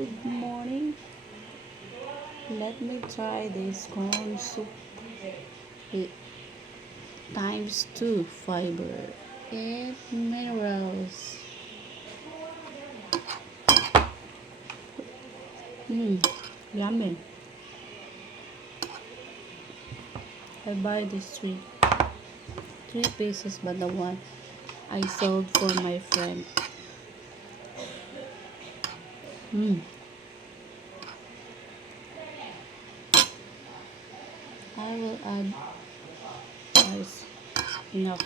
Good morning. Let me try this corn soup. It times 2 fiber and minerals. Yummy. I buy this three pieces, but the one I sold for my friend. I will add rice. Enough.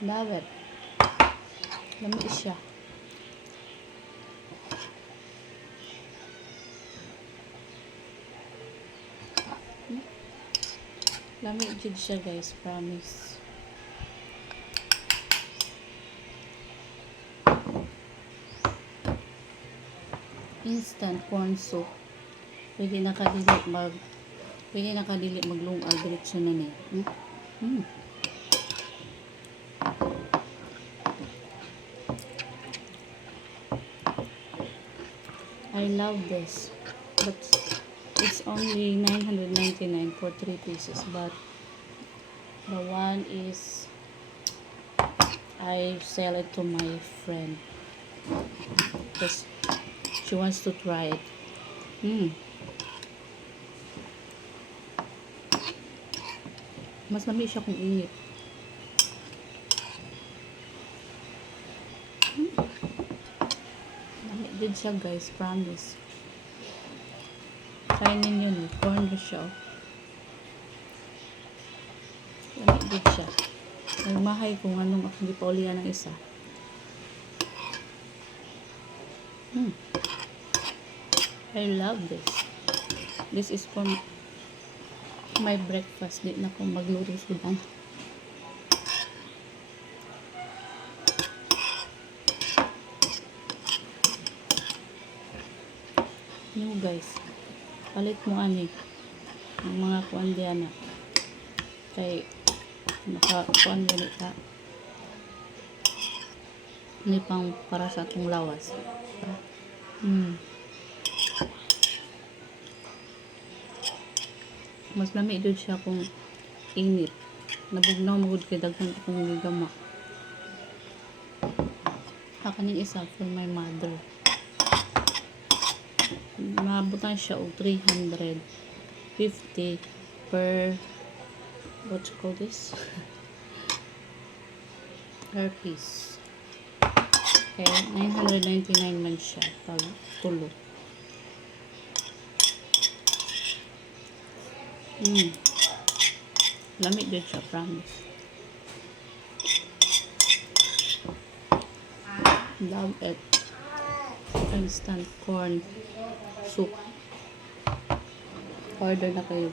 Love it. Lami siya. Lami jud siya, guys, promise. Instant corn soup. Pwede nakadili maglungag diretso na ni. I love this, but it's only 999 for 3 pieces, but the one is I sell it to my friend because she wants to try it. Mas lami siya kung init. Lami din siya, guys, promise. Try ninyo ni corn siya. Lami din siya. Nagmahay kung anong akong gipaulian ng isa. I love this. This is for my breakfast. Di na ko magluro sudan. New, guys. Palit mo ani ang mga kuan diyan na. Kay naka-kuan ganita. Ini pang para sa atong lawas. Mas lami dun siya kung init. Nabugnaw magud kay daghan akong gigama. Kaning isa for my mother. Mabutan siya og 350 per what you call this? Per piece. Okay, 999 man siya pag tulo. Lamig din siya, promise. Love it. Instant corn soup. Order na kayo.